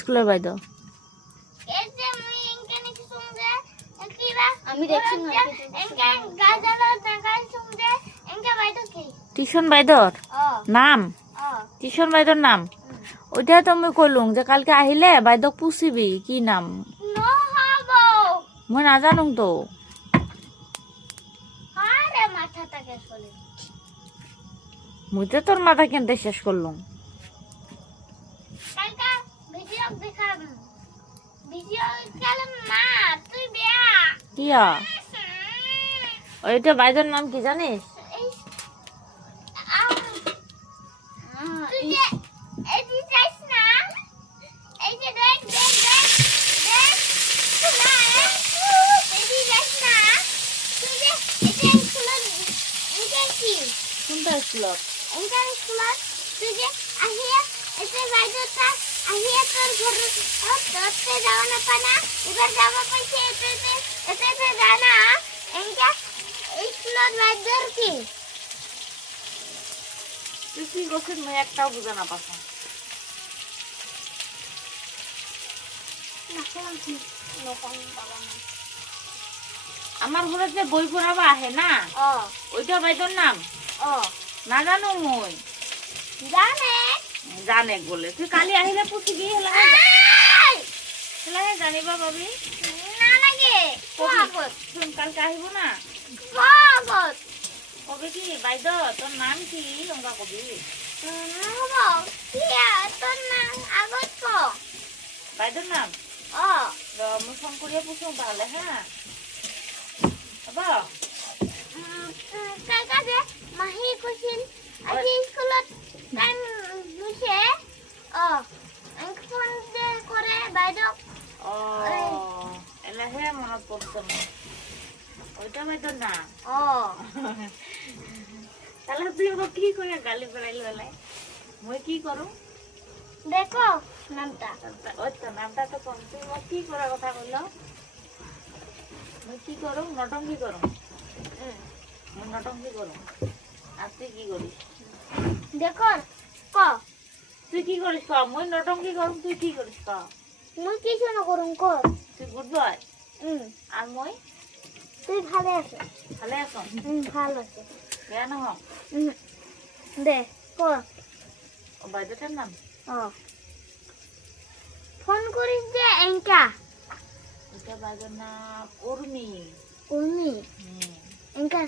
স্কুলের বাইদ? টিউশন বাইদর নাম? টিউশন বাইদর নাম ওইটা তো আমি কইলুম যে কালকে আহিলে বাইদক পুষিবি কি নাম মই না জানুম তো। মুই তো তোর মাথা কেনতে শেষ করলুম। কিয়া ওইটা বাইদের নাম কি জানিস? কোনটা স্কুলত? তুই যে আহিয়া এতে বাইদটা আহিয়া তোর ঘরে তোরতে যাওয়া না পানা এবার যাওয়া পাইছে এতে জানা এঙ্কা স্কুলত বাইদর কি তুই কি গোছের মই একটাও বুঝা না পাছ না কোন কি নকম বাবা না আমার ঘরে যে বই পড়াবা আহে না ওইটা বাইদর নাম না জানো মই জানে বলে তুই কালি আহিলে পুছিবি হেলা জানিবা ভাবি না লাগে শুন কালকে আহিব না কবে কি বাইদ তোর নাম কি আমরা কবি বাইদর নাম মই ফোন করিয়া পুছুম তাহলে হ্যাঁ মাহি কৈছিল আজি স্কুলত টাইম হৈছে ফোন কৰে বাইদেউ এলাহে মনত পড়ছে ওইটা বাইদর না তাহলে তুই কি করে গালি পড়াইল এলাই মই কি করু দেখো নামটা ওই তো নামটা তো কম তুই কি করার কথা কইল মই কি করু নটঙ্কি করু নটঙ্কি করু আর তুই কি করিস দেখো ক তুই কি করিস ক মই নটঙ্কি করুম তুই কি করিস ক মই কিছু না করুম ক তুই গুড বয় আর মই তুই ভালো আছিস ভালো আছে কেন হ দে ক ও বাইদটার নাম ফোন করিস যে এঙ্কা এটা বাইদর নাম উর্মি এঙ্কা